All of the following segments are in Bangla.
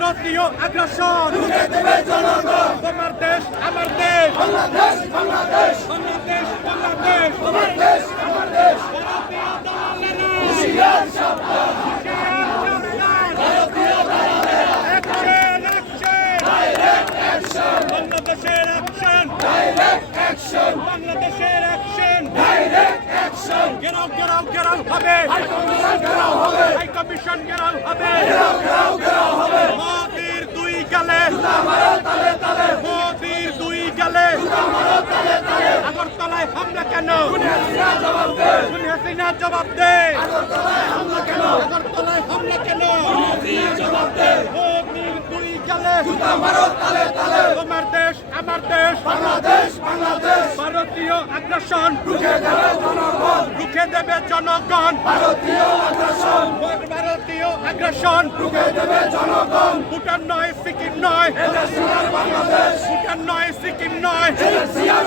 ভারতীয় আগ্রাসন। তোমার দেশ আমার দেশ। বাংলাদেশ বাংলাদেশ। বাংলাদেশ বাংলাদেশ তোমার দেশ আমার দেশ ভারতীয় দালালেরা হুঁশিয়ার সাবধান ভারতীয় অ্যাকশন অ্যাকশন ডাইরেক্ট অ্যাকশন বাংলাদেশের অ্যাকশন ডাইরেক্ট অ্যাকশন বাংলাদেশের action direct action gherao gherao gherao হবে। হাইকমিশন ঘেরাও হবে। হাই কমিশন গেরাও হবে ঘেরাও ঘেরাও ঘেরাও হবে মোদির দুই গালে আমারও তালে তালে মোদির দুই গালে আমারও তালে তালে আগরতলায় হামলা কেন? হাসিনা জবাব দে। আগরতলায় হামলা কেন? আগরতলায় হামলা কেন জবাব দে মোদির দুই গালে। আমারও তালে তালে তোমার দেশ, আমার দেশ। বাংলাদেশ বাংলাদেশ ভারতীয় আগ্রাসন। রুখে দেবে জনগণ। রুখে দেবে জনগণ। ভারতীয় আগ্রাসন আগ্রাসন রুখে দেবে জনগণ ভুটান নয়, সিকিম নয় বাংলাদেশ ভুটান নয়, সিকিম নয়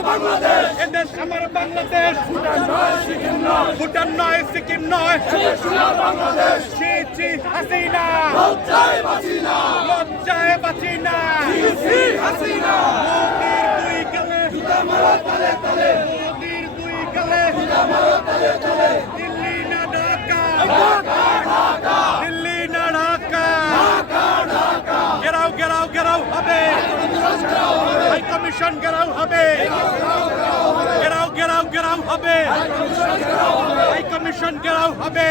বাংলাদেশ এদেশ আমার বাংলাদেশ নয় সিকিম নয় ভুটান নয়, সিকিম নয় বাংলাদেশ ছি ছি হাসিনা, লজ্জায় বাঁচি না লজ্জায় না সি হাসিনা দুই গালে আমারও তালে তালে দুই গালে আমারও তালে তালে দিল্লি না ঢাকা ঢাকা ঢাকা দিল্লি না ঢাকা ঢাকা ঢাকা গেরাও গেরাও গেরাও হবে হাই কমিশন গেরাও হবে গেরাও গেরাও গেরাও হবে হাই কমিশন গেরাও হবে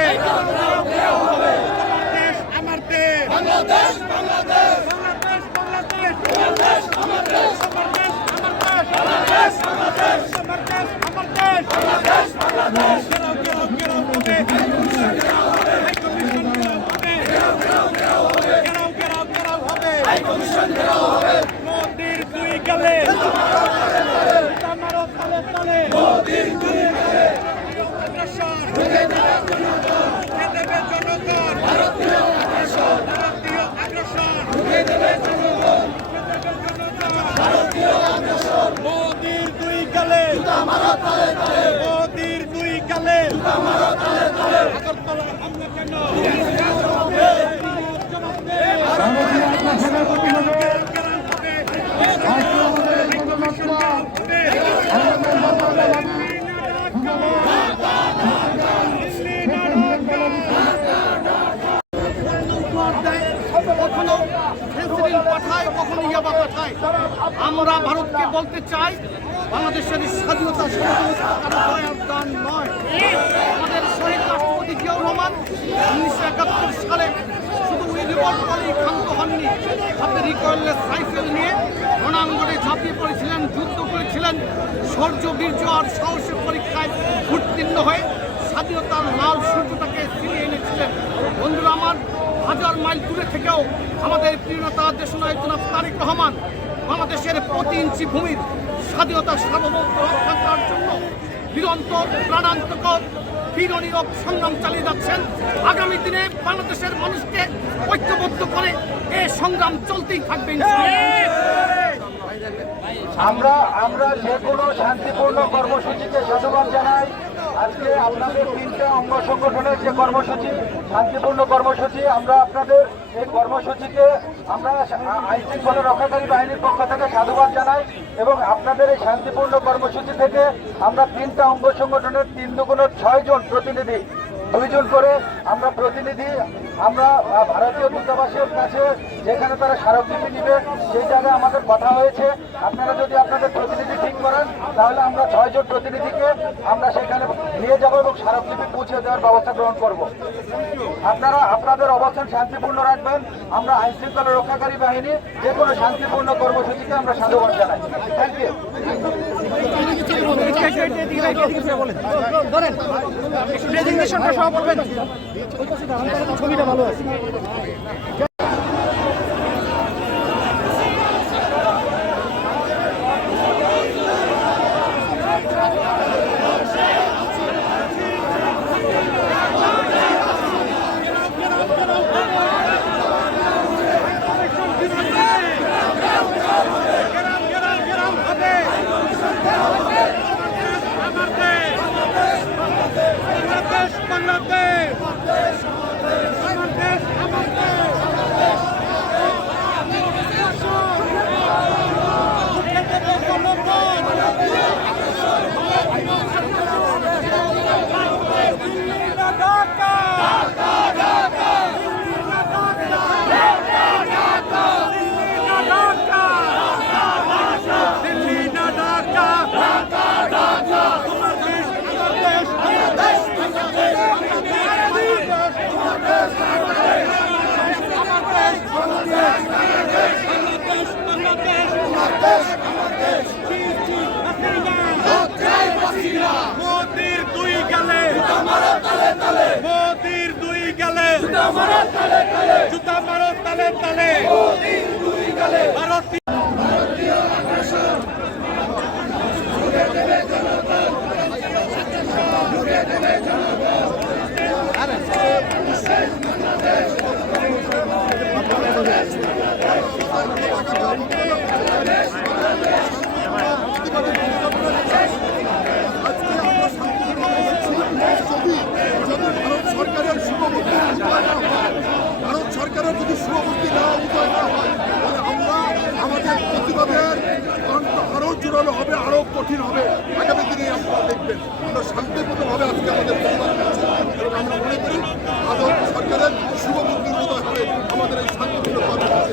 দেশ আমার দেশ বাংলাদেশ বাংলাদেশ বাংলাদেশ বাংলাদেশ বাংলাদেশ আমার দেশ আমার দেশ আমার দেশ বাংলাদেশ বাংলাদেশ আমার দেশ আমার দেশ বাংলাদেশ বাংলাদেশ গেরাও গেরাও গেরাও হবে হাই কমিশন গেরাও হবে গেরাও গেরাও গেরাও হবে হাই কমিশন ঘেরাও হবে মোদির দুই গালে আমারও তলে তলে মোদির দুই গালে আগ্রাসন রুখে দেবে জনগণ রুখে দেবে জনগণ ভারতীয় আগ্রাসন ভারতীয় আগ্রাসন রুখে দেবে জনগণ ভারতীয় আগ্রাসন মোদির দুই গালে আমারও তালে তালে মোদির দুই গালে আমারও তালে তালে আগরতলা হামলা কেন জবাব দে কখনো ফেন্সিডিল পাঠায় কখনো ইয়াবা পাঠায় আমরা ভারতকে বলতে চাই বাংলাদেশের স্বাধীনতা দান নয়। আমাদের শহীদ রাষ্ট্রপতি জিয়াউর রহমান উনিশশো একাত্তর সালে শুধু ওই রিভল্ট বলেই ক্ষান্ত হননি। হাতে রিকয়েলের সাইকেল নিয়ে রণাঙ্গনে ঝাঁপিয়ে পড়েছিলেন, যুদ্ধ করেছিলেন শৌর্য বীর্য আর সাহসের পরীক্ষায় উত্তীর্ণ হয়ে স্বাধীনতার লাল সূর্যটাকে ফিরিয়ে এনেছিলেন। বন্ধুরা আমার, হাজার মাইল দূরে থেকেও আমাদের প্রিয় নেতা, দেশনায়ক জনাব তারেক রহমান বাংলাদেশের প্রতি ইঞ্চি ভূমির স্বাধীনতা সার্বভৌমত্ব রক্ষা করার জন্য নিরন্তর প্রাণান্তকর বীরনীরব সংগ্রাম চালিয়ে যাচ্ছেন। আগামী দিনে বাংলাদেশের মানুষকে ঐক্যবদ্ধ করে এ সংগ্রাম চলতেই থাকবে আমরা আমরা যে কোনো শান্তিপূর্ণ কর্মসূচিতে সাধুবাদ জানাই। আজকে আপনাদের তিনটে অঙ্গ সংগঠনের যে কর্মসূচি, শান্তিপূর্ণ কর্মসূচি, আমরা আপনাদের এই কর্মসূচিকে আমরা আইন শৃঙ্খলা রক্ষাকারী বাহিনীর পক্ষ থেকে সাধুবাদ জানাই এবং আপনাদের এই শান্তিপূর্ণ কর্মসূচি থেকে আমরা তিনটা অঙ্গ সংগঠনের তিন দুগুণ ছয় জন প্রতিনিধি দুইজন করে আমরা প্রতিনিধি, আমরা ভারতীয় দূতাবাসের কাছে যেখানে তারা স্মারকলিপি নিবে সেই জায়গায় আমাদের কথা হয়েছে। আপনারা যদি আপনাদের প্রতিনিধি ঠিক করেন, তাহলে আমরা ছয়জন প্রতিনিধিকে আমরা সেখানে নিয়ে যাব এবং স্মারকলিপি পৌঁছে দেওয়ার ব্যবস্থা গ্রহণ করব। আপনারা, আপনাদের অবস্থান শান্তিপূর্ণ রাখবেন। আমরা আইন শৃঙ্খলা রক্ষাকারী বাহিনী, যে কোনো শান্তিপূর্ণ কর্মসূচিকে আমরা সাধুবাদ জানাই। থ্যাংক ইউ বাংলাদেশ বাংলাদেশ আমার দেশ আমার দেশ মোদির দুই গেলে মোদির দুই মারো তালে ভারতীয় যদি যদি ভারত সরকারের শুভমুক্তি উপায় না হয় ভারত সরকারের যদি শুভমুক্তি না উপায় না হয় তাহলে আমরা আমাদের প্রতিবাদের কণ্ঠ আরও জোরালো হবে আরও কঠিন হবে। আগামী দিনে আপনারা দেখবেন। আমরা শান্তিপূর্ণভাবে আজকে আমাদের প্রতিবাদ করছি এবং আমরা মনে করি ভারত সরকারের শুভমুক্তির উদয় হবে আমাদের এই শান্তিপূর্ণ কর্মসূচি